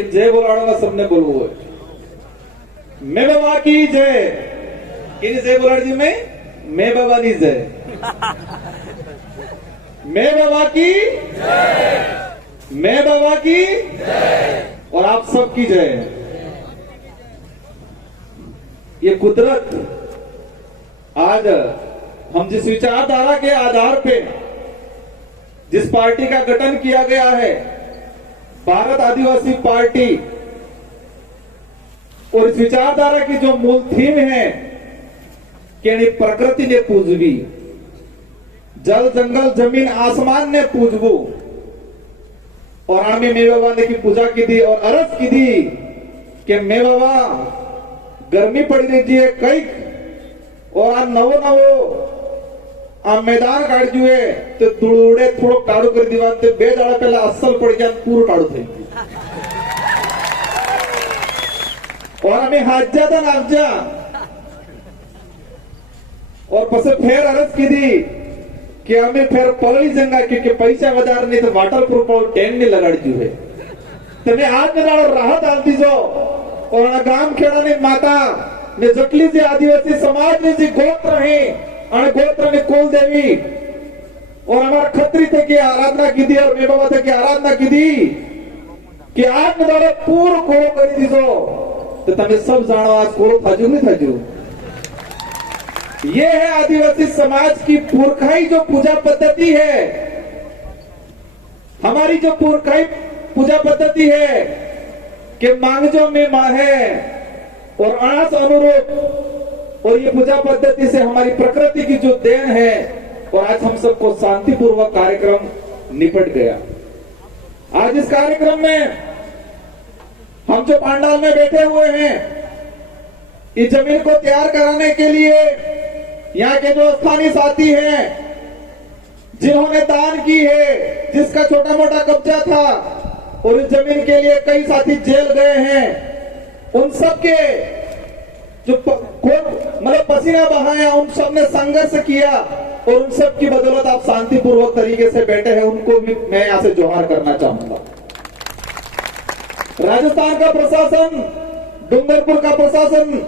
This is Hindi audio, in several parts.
एक जय बोलाड़ा सबने बोलवो है। मैं बाबा की जय। किन जय बोलाड़ जी में मैं बाबा नी जय। मैं बाबा की जय। मैं बाबा की जय और आप सबकी जय। ये कुदरत आज हम जिस विचारधारा के आधार पे जिस पार्टी का गठन किया गया है, भारत आदिवासी पार्टी, और इस विचारधारा की जो मूल थीम है कि प्रकृति ने पूजवी, जल जंगल जमीन आसमान ने पूजबू, और आमे मे बाबा ने की पूजा की दी और अरज की दी कि मे बाबा गर्मी पड़ी रही है कई और आ नवो नवो आ मैदान काढ़ जुए तो तुड़ुड़े थोड़ो काढ़ो कर दीवान ते बे दाड़ा पहला असल पड़ गया पूरो काढ़ो થઈ और हमें हाजा था नावजा और पसे फेर अरज की दी कि हमें फेर पलड़ी जंगा क्योंकि पैसा वधार नहीं तो वाटर प्रूफ और टेन नहीं लगाड़ जुए तने आज में दाड़ो राहत आलती जो और गाम खेड़ा ने माता ने जटली से आदिवासी समाज ने जी गोत्र है और गोत्र में कुल देवी और हमारा खत्री थे की आराधना की दी और मे बाबा थे की आराधना की दी कि आज में दाड़ो पूर्ण कोड़ो करी दीजो तो तमे सब जानो आज कोड़ो थाजू नहीं थाजू। ये है आदिवासी समाज की पुरखाई जो पूजा पद्धति है, हमारी जो पुरखाई पूजा पद्धति है कि मांगजो में मां है और अनास अनुरूप, और ये पूजा पद्धति से हमारी प्रकृति की जो देन है, और आज हम सबको शांतिपूर्वक कार्यक्रम निपट गया। आज इस कार्यक्रम में हम जो पंडाल में बैठे हुए हैं, इस जमीन को तैयार कराने के लिए यहाँ के जो स्थानीय साथी हैं जिन्होंने दान की है, जिसका छोटा मोटा कब्जा था और इस जमीन के लिए कई साथी जेल गए हैं, उन सब के जो मतलब पसीना बहाया, उन सब ने संघर्ष किया और उन सब की बदौलत आप शांतिपूर्वक तरीके से बैठे हैं, उनको भी मैं यहां से जोहार करना चाहूंगा। राजस्थान का प्रशासन, डूंगरपुर का प्रशासन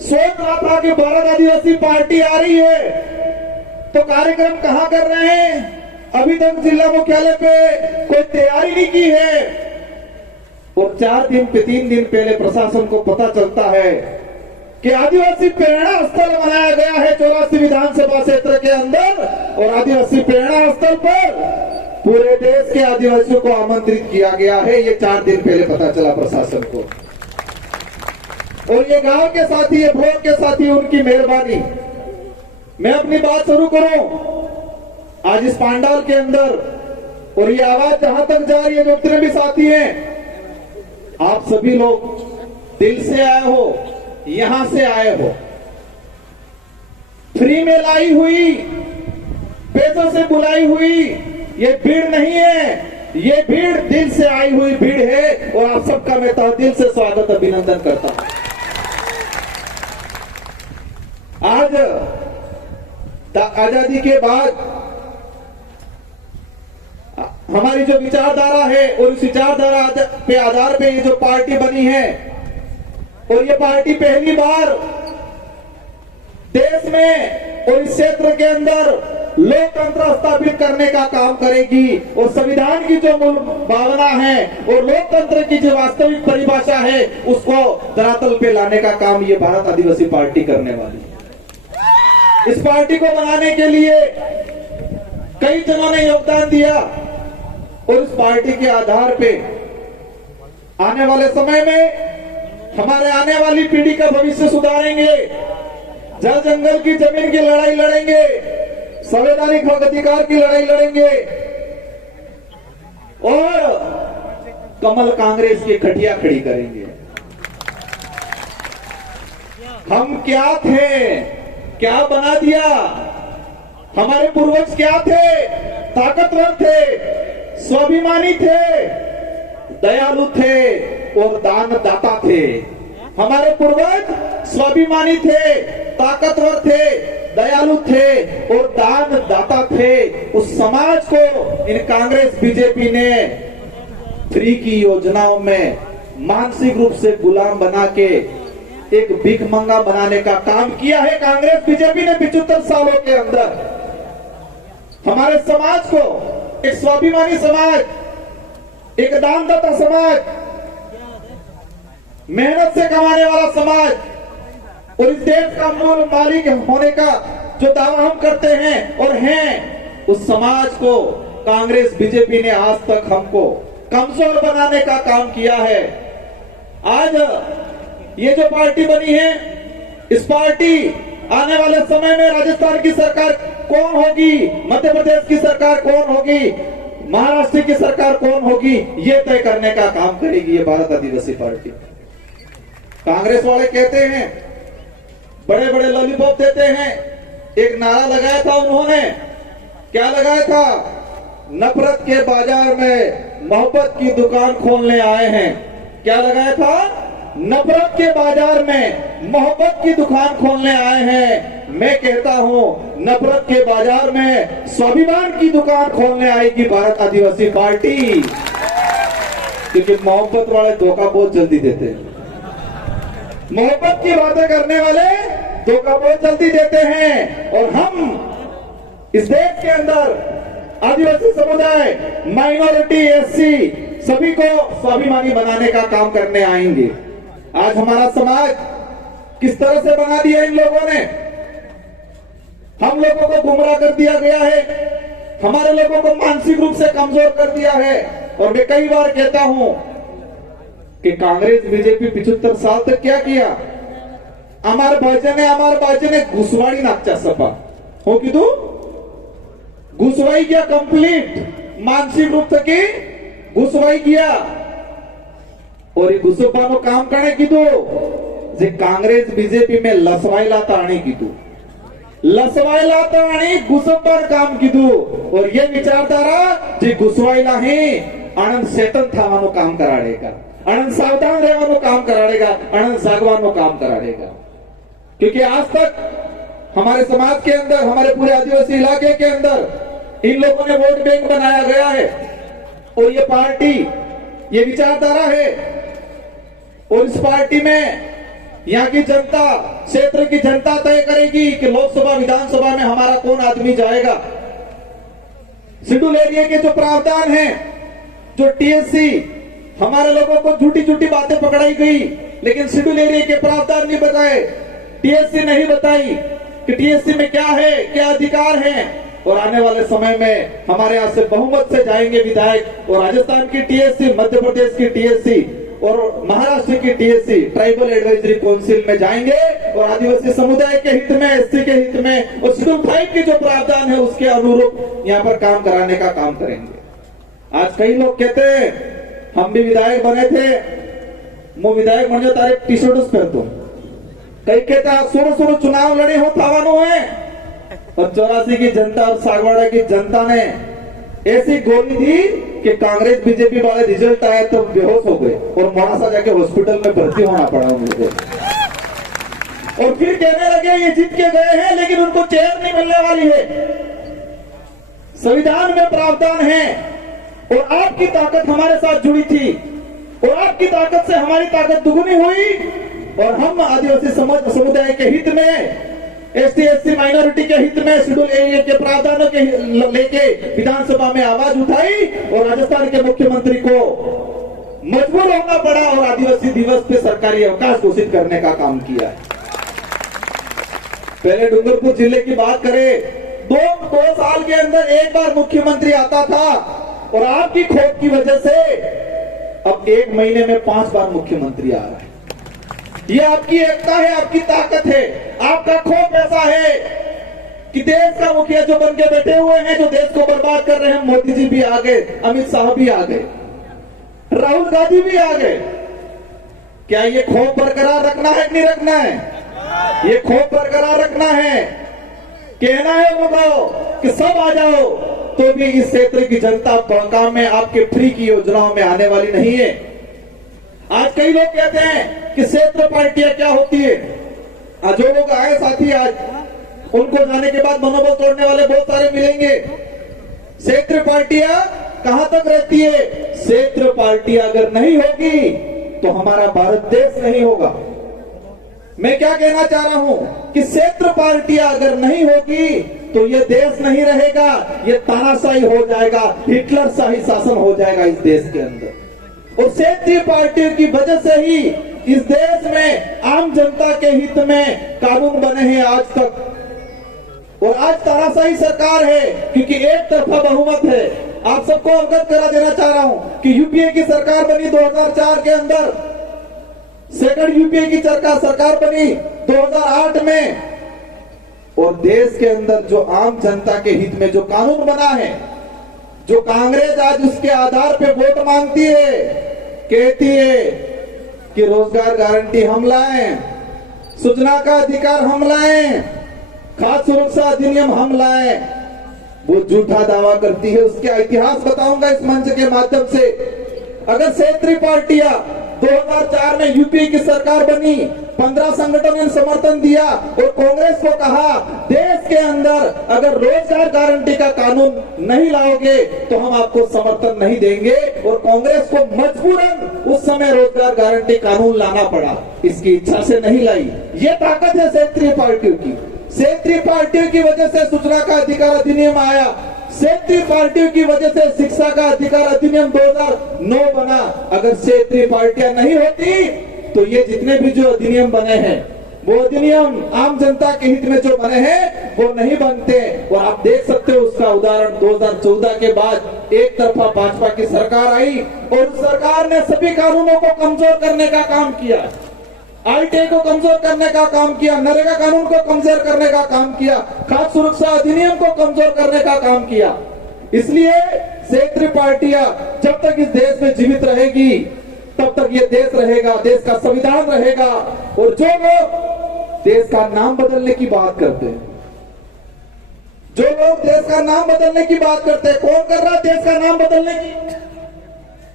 सोच रहा था कि भारत आदिवासी पार्टी आ रही है तो कार्यक्रम कहां कर रहे हैं, अभी तक जिला मुख्यालय पे कोई तैयारी नहीं की है। और 3 दिन पहले प्रशासन को पता चलता है कि आदिवासी प्रेरणा स्थल बनाया गया है 84 विधानसभा क्षेत्र के अंदर, और आदिवासी प्रेरणा स्थल पर पूरे देश के आदिवासियों को आमंत्रित किया गया है। ये 4 दिन पहले पता चला प्रशासन को, और ये गांव के साथी, ये भोर के साथी, उनकी मेहरबानी। मैं अपनी बात शुरू करूं आज इस पंडाल के अंदर, और ये आवाज जहां तक जा रही है, जो जितने भी साथी हैं, आप सभी लोग दिल से आए हो, यहां से आए हो, फ्री में लाई हुई, पैसों से बुलाई हुई ये भीड़ नहीं है, ये भीड़ दिल से आई हुई भीड़ है, और आप सबका मैं तहे से स्वागत अभिनंदन करता हूं। आज आजादी के बाद हमारी जो विचारधारा है, और इस विचारधारा पे आधार पे ये जो पार्टी बनी है, और ये पार्टी पहली बार देश में और इस क्षेत्र के अंदर लोकतंत्र स्थापित करने का काम करेगी, और संविधान की जो मूल भावना है और लोकतंत्र की जो वास्तविक परिभाषा है उसको धरातल पे लाने का काम ये भारत आदिवासी पार्टी करने वाली है। इस पार्टी को बनाने के लिए कई जनों ने योगदान दिया, और इस पार्टी के आधार पे आने वाले समय में हमारे आने वाली पीढ़ी का भविष्य सुधारेंगे, जल जंगल की जमीन की लड़ाई लड़ेंगे, संवैधानिक हक अधिकार की लड़ाई लड़ेंगे, और कमल कांग्रेस की खटिया खड़ी करेंगे। हम क्या थे, क्या बना दिया, हमारे पूर्वज क्या थे, ताकतवर थे, स्वाभिमानी थे, दयालु थे और दानदाता थे। हमारे पूर्वज स्वाभिमानी थे, ताकतवर थे, दयालु थे और दानदाता थे। उस समाज को इन कांग्रेस बीजेपी ने फ्री की योजनाओं में मानसिक रूप से गुलाम बना के एक भिखमंगा बनाने का काम किया है कांग्रेस बीजेपी ने 75 सालों के अंदर। हमारे समाज को एक स्वाभिमानी समाज, एक दानदाता समाज, मेहनत से कमाने वाला समाज और इस देश का मूल मालिक होने का जो दावा हम करते हैं और हैं, उस समाज को कांग्रेस बीजेपी ने आज तक हमको कमजोर बनाने का काम किया है। आज ये जो पार्टी बनी है, इस पार्टी आने वाले समय में राजस्थान की सरकार कौन होगी, मध्य प्रदेश की सरकार कौन होगी, महाराष्ट्र की सरकार कौन होगी, ये तय करने का काम करेगी ये भारत आदिवासी पार्टी। कांग्रेस वाले कहते हैं, बड़े बड़े लॉलीपॉप देते हैं। एक नारा लगाया था उन्होंने, क्या लगाया था? नफरत के बाजार में मोहब्बत की दुकान खोलने आए हैं। क्या लगाया था? नफरत के बाजार में मोहब्बत की दुकान खोलने आए हैं। मैं कहता हूं, नफरत के बाजार में स्वाभिमान की दुकान खोलने आएगी भारत आदिवासी पार्टी, क्योंकि मोहब्बत वाले धोखा बहुत जल्दी देते हैं। मोहब्बत की बातें करने वाले धोखा बहुत जल्दी देते हैं। और हम इस देश के अंदर आदिवासी समुदाय, माइनॉरिटी, एससी सभी को स्वाभिमानी बनाने का काम करने आएंगे। आज हमारा समाज किस तरह से बना दिया इन लोगों ने, हम लोगों को गुमराह कर दिया गया है, हमारे लोगों को मानसिक रूप से कमजोर कर दिया है। और मैं कई बार कहता हूं कि कांग्रेस बीजेपी 75 साल तक क्या किया? अमार बाजने घुसवाड़ी नाकचा सपा हो कि तू घुसवाई किया, कंप्लीट मानसिक रूप से घुसवाई किया। और घुसपानो काम करने की दो जे कांग्रेस बीजेपी में लसवाईला ताणी कीधु, लसवाईला ताणी घुसपान काम कीधु। और ये विचारधारा जे घुसवाईला है आनंद चेतन थावानो काम कराड़ेगा, आनंद सावधान रहवानो काम कराड़ेगा, आनंद जागवानो काम कराड़ेगा। क्योंकि आज तक हमारे समाज के अंदर, हमारे पूरे आदिवासी इलाके के अंदर इन लोगों ने वोट बैंक बनाया गया है। और ये पार्टी, ये विचारधारा है। और इस पार्टी में यहाँ की जनता, क्षेत्र की जनता तय करेगी कि लोकसभा विधानसभा में हमारा कौन आदमी जाएगा। शेड्यूल एरिया के जो प्रावधान है, जो टीएससी, हमारे लोगों को झूठी झूठी बातें पकड़ाई गई, लेकिन शेड्यूल एरिया के प्रावधान नहीं बताए, टीएससी नहीं बताई कि टीएससी में क्या है, क्या अधिकार है। और आने वाले समय में हमारे यहाँ से बहुमत से जाएंगे विधायक, और राजस्थान की टीएससी, मध्य प्रदेश की टीएससी और महाराष्ट्र की टीएससी ट्राइबल एडवाइजरी काउंसिल में जाएंगे और आदिवासी समुदाय के हित में, एससी के हित में और शेड्यूल 5 के जो प्रावधान है उसके अनुरूप यहाँ पर काम कराने का काम करेंगे। आज कई लोग कहते हैं हम भी विधायक बने थे, मैं विधायक बन तारे टी शर्ट पहनतो, कई कहता सुर चुनाव लड़े हो थावानो है। और 84 की जनता और सागवाड़ा की जनता ने ऐसी गोली दी कि कांग्रेस बीजेपी वाले रिजल्ट आया तो बेहोश हो गए और मोड़ासा जाके हॉस्पिटल में भर्ती होना पड़ा मुझे। और फिर कहने लगे ये जीत के गए हैं, लेकिन उनको चेयर नहीं मिलने वाली है। संविधान में प्रावधान है और आपकी ताकत हमारे साथ जुड़ी थी और आपकी ताकत से हमारी ताकत दुगुनी हुई। और हम आदिवासी समुदाय के हित में, एसटी एससी माइनॉरिटी के हित में शेड्यूल एरिया के प्रावधानों के लेके विधानसभा में आवाज उठाई और राजस्थान के मुख्यमंत्री को मजबूर होना पड़ा और आदिवासी दिवस पे सरकारी अवकाश घोषित करने का काम किया है। पहले डूंगरपुर जिले की बात करें, दो साल के अंदर एक बार मुख्यमंत्री आता था और आपकी खोट की वजह से अब 1 महीने में 5 बार मुख्यमंत्री आ रहा है। ये आपकी एकता है, आपकी ताकत है, आपका खौफ ऐसा है कि देश का मुखिया जो बन के बैठे हुए हैं, जो देश को बर्बाद कर रहे हैं, मोदी जी भी आ गए, अमित शाह भी आ गए, राहुल गांधी भी आ गए। क्या ये खौफ बरकरार रखना है कि नहीं रखना है? ये खौफ बरकरार रखना है, कहना है उनको कि सब आ जाओ, तो भी इस क्षेत्र की जनता काम में आपके फ्री की योजनाओं में आने वाली नहीं है। आज कई लोग कहते हैं कि क्षेत्र पार्टियां क्या होती है। आज जो लोग आए साथी, आज उनको जाने के बाद मनोबल तोड़ने वाले बहुत सारे मिलेंगे। क्षेत्र पार्टियां कहां तक रहती है? क्षेत्र पार्टियां अगर नहीं होगी तो हमारा भारत देश नहीं होगा। मैं क्या कहना चाह रहा हूं कि क्षेत्र पार्टियां अगर नहीं होगी तो ये देश नहीं रहेगा, ये तानाशाही हो जाएगा, हिटलर शाही शासन हो जाएगा इस देश के अंदर। और क्षेत्रीय पार्टियों की वजह से ही इस देश में आम जनता के हित में कानून बने हैं आज तक। और आज तानाशाही सरकार है क्योंकि एक तरफा बहुमत है। आप सबको अवगत करा देना चाह रहा हूं कि यूपीए की सरकार बनी 2004 के अंदर, सेकंड यूपीए की सरकार बनी 2008 में, और देश के अंदर जो आम जनता के हित में जो कानून बना है, जो कांग्रेस आज उसके आधार पे वोट मांगती है, कहती है कि रोजगार गारंटी हम लाएं, सूचना का अधिकार हम लाएं, खाद्य सुरक्षा अधिनियम हम लाएं, वो झूठा दावा करती है। उसका इतिहास बताऊंगा इस मंच के माध्यम से। अगर क्षेत्रीय पार्टियां 2004 में यूपीए की सरकार बनी, 15 संगठनों ने समर्थन दिया और कांग्रेस को कहा देश के अंदर अगर रोजगार गारंटी का कानून नहीं लाओगे तो हम आपको समर्थन नहीं देंगे, और कांग्रेस को मजबूरन उस समय रोजगार गारंटी कानून लाना पड़ा, इसकी इच्छा से नहीं लाई। ये ताकत है क्षेत्रीय पार्टियों की। क्षेत्रीय पार्टियों की वजह से सूचना का अधिकार अधिनियम आया, क्षेत्रीय पार्टियों की वजह से शिक्षा का अधिकार अधिनियम 2009 बना। अगर क्षेत्रीय पार्टियां नहीं होती तो ये जितने भी जो अधिनियम बने हैं, वो अधिनियम आम जनता के हित में जो बने हैं वो नहीं बनते। और आप देख सकते हो उसका उदाहरण 2014 के बाद एक तरफा भाजपा की सरकार आई और उस सरकार ने सभी कानूनों को कमजोर करने का काम किया, आईटी को कमजोर करने का काम किया, नरेगा कानून को कमजोर करने का काम किया, खाद्य सुरक्षा अधिनियम को कमजोर करने का काम किया। इसलिए क्षेत्रीय पार्टियां जब तक इस देश में जीवित रहेगी तब तक ये देश रहेगा, देश का संविधान रहेगा। और जो लोग देश का नाम बदलने की बात करते हैं, जो लोग देश का नाम बदलने की बात करते हैं, कौन कर रहा है देश का नाम बदलने की?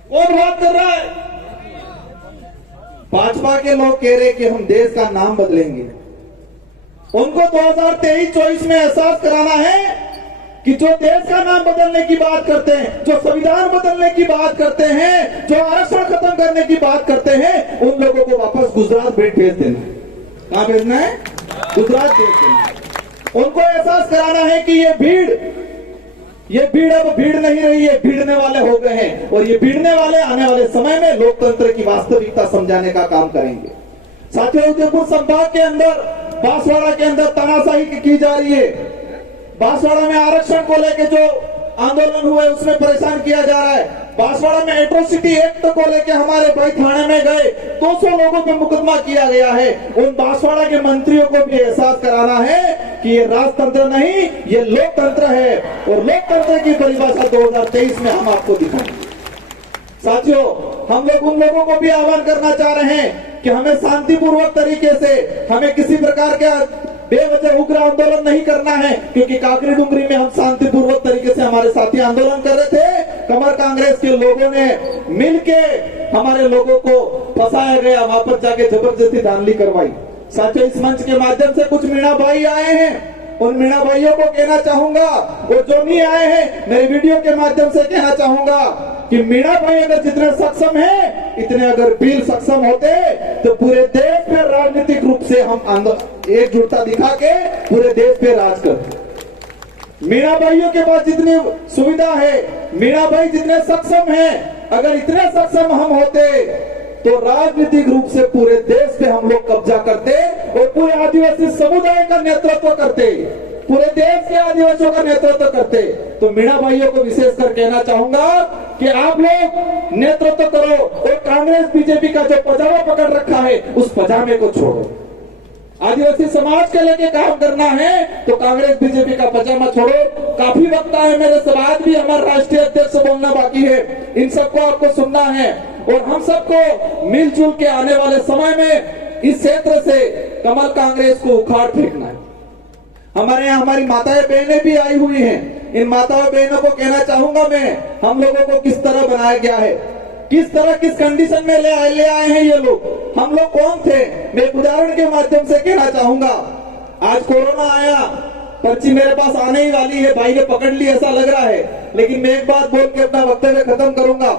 कौन बात कर रहा है? भाजपा के लोग कह रहे कि हम देश का नाम बदलेंगे। उनको 2023-24 में एहसास कराना है कि जो देश का नाम बदलने की बात करते हैं, जो संविधान बदलने की बात करते हैं, जो आरक्षण खत्म करने की बात करते हैं, उन लोगों को वापस गुजरात भेज देना है। कहां भेजना है? गुजरात भेज देना है। उनको एहसास कराना है कि ये भीड़ अब भीड़ नहीं रही है, भिड़ने वाले हो गए हैं, और ये भिड़ने वाले आने वाले समय में लोकतंत्र की वास्तविकता समझाने का काम करेंगे। साथियों, उदयपुर संभाग के अंदर बांसवाड़ा के अंदर तानाशाही की जा रही है। बांसवाड़ा में आरक्षण को लेकर जो आंदोलन हुए उसमें परेशान किया जा रहा है। बांसवाड़ा में एट्रोसिटी एक्ट को लेकर हमारे भाई थाने में गए, 200 लोगों पे मुकदमा किया गया है। उन बांसवाड़ा के मंत्रियों को भी एहसास कराना है कि ये राजतंत्र नहीं, ये लोकतंत्र है, और लोकतंत्र की परिभाषा 2023 में हम आपको दिखाएंगे। साथियों, हम लोग उन लोगों को भी आह्वान करना चाह रहे हैं कि हमें शांतिपूर्वक तरीके से, हमें किसी प्रकार के बेवजह उग्र आंदोलन नहीं करना है, क्योंकि काकरी डुंगरी में हम शांतिपूर्वक तरीके से हमारे साथी आंदोलन कर रहे थे। कमर कांग्रेस के लोगों ने मिलके हमारे लोगों को फंसाया गया, वहां पर जाके जबरदस्ती धांधली करवाई। साथियों, इस मंच के माध्यम से कुछ मीणा भाई आए हैं, उन मीणा भाइयों को कहना चाहूंगा, और जो नहीं आए हैं मेरे वीडियो के माध्यम से कहना चाहूंगा कि मीणा भाई अगर जितने सक्षम हैं, इतने अगर बिल सक्षम होते तो पूरे देश में राजनीतिक रूप से हम एकजुटता दिखा के पूरे देश पे राज करते। मीणा भाइयों के पास जितनी सुविधा है, मीणा भाई जितने सक्षम हैं, अगर इतने सक्षम हम होते तो राजनीतिक रूप से पूरे देश पे हम लोग कब्जा करते और पूरे आदिवासी समुदाय का नेतृत्व करते, पूरे देश के आदिवासियों का नेतृत्व करते। तो मीणा भाइयों को विशेष कर कहना चाहूंगा कि आप लोग नेतृत्व करो, और कांग्रेस बीजेपी का जो पजामा पकड़ रखा है उस पजामे को छोड़ो। आदिवासी समाज के लेके काम करना है तो कांग्रेस बीजेपी का पजामा छोड़ो। काफी वक्त है मेरे से बाद भी हमारे राष्ट्रीय अध्यक्ष बोलना बाकी है, इन सबको आपको सुनना है, और हम सबको मिलजुल के आने वाले समय में इस क्षेत्र से कमल कांग्रेस को उखाड़ फेंकना है। हमारे यहाँ हमारी माताएं बहनें भी आई हुई हैं, इन माताओं बहनों को कहना चाहूंगा मैं, हम लोगों को किस तरह बनाया गया है, किस तरह किस कंडीशन में ले आए हैं ये लोग, हम लोग कौन थे। मैं एक उदाहरण के माध्यम से कहना चाहूंगा। आज कोरोना आया, पर्ची मेरे पास आने ही वाली है, भाई ने पकड़ ली ऐसा लग रहा है, लेकिन मैं एक बात बोल के अपना वक्तव्य खत्म करूंगा।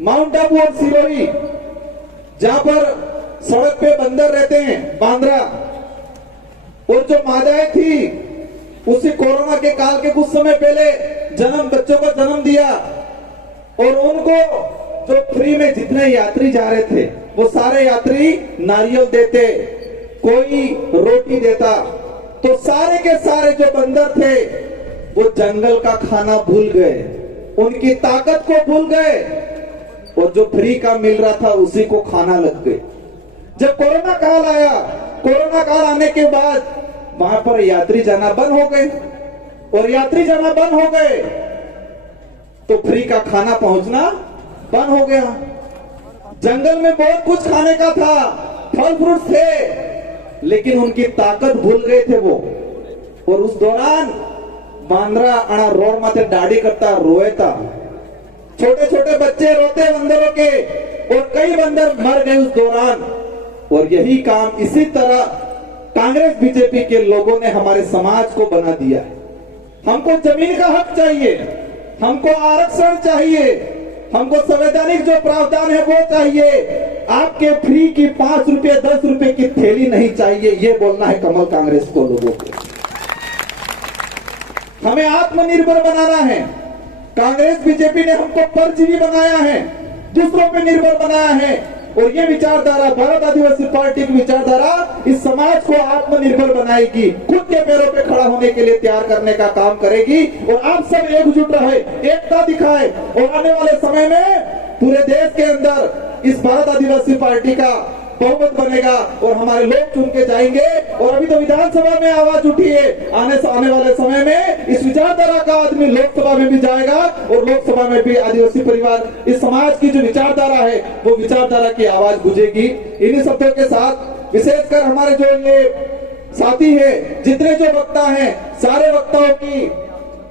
माउंट आबू और सिरोही जहां पर सड़क पे बंदर रहते हैं, बांद्रा, और जो मादाएं थी उसी कोरोना के काल के कुछ समय पहले बच्चों को जन्म दिया, और उनको जो फ्री में जितने यात्री जा रहे थे वो सारे यात्री नारियल देते, कोई रोटी देता। तो सारे के सारे जो बंदर थे वो जंगल का खाना भूल गए, उनकी ताकत को भूल गए, और जो फ्री का मिल रहा था उसी को खाना लग गए। जब कोरोना काल आया, कोरोना काल आने के बाद वहां पर यात्री जाना बंद हो गए, और यात्री जाना बंद हो गए तो फ्री का खाना पहुंचना बंद हो गया। जंगल में बहुत कुछ खाने का था, फल फ्रूट थे, लेकिन उनकी ताकत भूल गए थे वो। और उस दौरान बांद्रा अणा रोड माथे दाढ़ी करता रोए था, छोटे छोटे बच्चे रोते बंदरों के, और कई बंदर मर गए उस दौरान। और यही काम इसी तरह कांग्रेस बीजेपी के लोगों ने हमारे समाज को बना दिया है। हमको जमीन का हक चाहिए, हमको आरक्षण चाहिए, हमको संवैधानिक जो प्रावधान है वो चाहिए। आपके फ्री की 5 रुपए 10 रुपए की थैली नहीं चाहिए, ये बोलना है कमल कांग्रेस को, लोगों को। हमें आत्मनिर्भर बनाना है। कांग्रेस बीजेपी ने हमको परजीवी बनाया है, दूसरों पे निर्भर बनाया है, और ये विचारधारा, भारत आदिवासी पार्टी की विचारधारा इस समाज को आत्मनिर्भर बनाएगी, खुद के पैरों पे खड़ा होने के लिए तैयार करने का काम करेगी। और आप सब एकजुट रहे, एकता दिखाए, और आने वाले समय में पूरे देश के अंदर इस भारत आदिवासी पार्टी का बहुमत बनेगा, और हमारे लोग चुन के जाएंगे। और अभी तो विधानसभा में आवाज उठी है, आने वाले समय में इस विचारधारा का आदमी लोकसभा में भी जाएगा, और लोकसभा में भी आदिवासी परिवार, इस समाज की जो विचारधारा है वो विचारधारा की आवाज गूंजेगी। इन्हीं शब्दों के साथ विशेषकर हमारे जो ये साथी है, जितने जो वक्ता हैं, सारे वक्ताओं की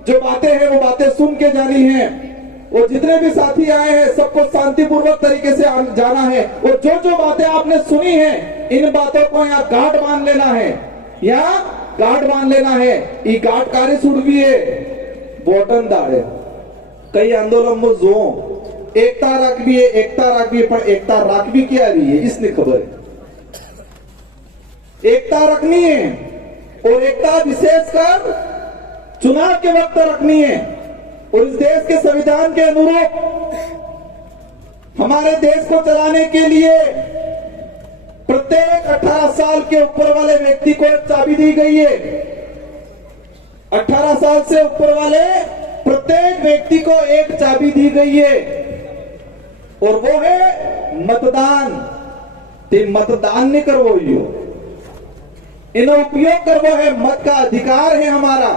जो बातें हैं वो बातें सुन के जानी है, और जितने भी साथी आए हैं सबको शांतिपूर्वक तरीके से जाना है। और जो जो बातें आपने सुनी हैं, इन बातों को यहाँ गांठ बांध लेना है, यहाँ गांठ बांध लेना है। ये गांठ कार्य सुड़वी है बोटन दाड़े कई आंदोलन में जो एकता राखवी है, एकता राखवी है, पर एकता राखवी क्या रही है इसने खबर है। एकता रखनी है, और एकता विशेषकर चुनाव के वक्त रखनी है। और इस देश के संविधान के अनुरूप हमारे देश को चलाने के लिए प्रत्येक 18 साल के ऊपर वाले व्यक्ति को एक चाबी दी गई है। 18 साल से ऊपर वाले प्रत्येक व्यक्ति को एक चाबी दी गई है, और वो है मतदान। ते मतदान नहीं करवो, इन्हें उपयोग करवो है, मत का अधिकार है हमारा।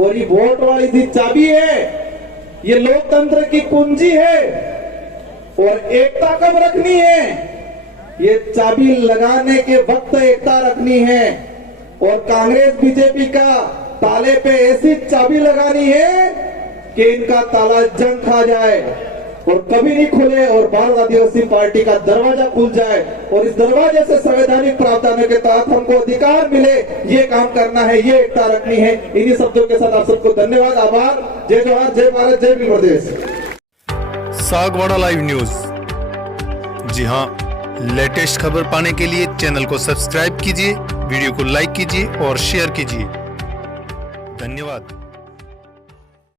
और ये वोट वाली दी चाबी है, ये लोकतंत्र की कुंजी है। और एकता कब रखनी है? ये चाबी लगाने के वक्त एकता रखनी है। और कांग्रेस बीजेपी का ताले पे ऐसी चाबी लगानी है कि इनका ताला जंग खा जाए और कभी नहीं खुले, और भारत आदिवासी पार्टी का दरवाजा खुल जाए, और इस दरवाजे से संवैधानिक प्रावधानों के तहत हमको अधिकार मिले, ये काम करना है, ये एकता रखनी है। इन्हीं शब्दों के साथ आप सबको धन्यवाद, आभार। जय जोहार, जय भारत, जय भीम प्रदेश। Sagwara live news. जी हाँ, लेटेस्ट खबर पाने के लिए चैनल को सब्सक्राइब कीजिए, वीडियो को लाइक कीजिए और शेयर कीजिए। धन्यवाद।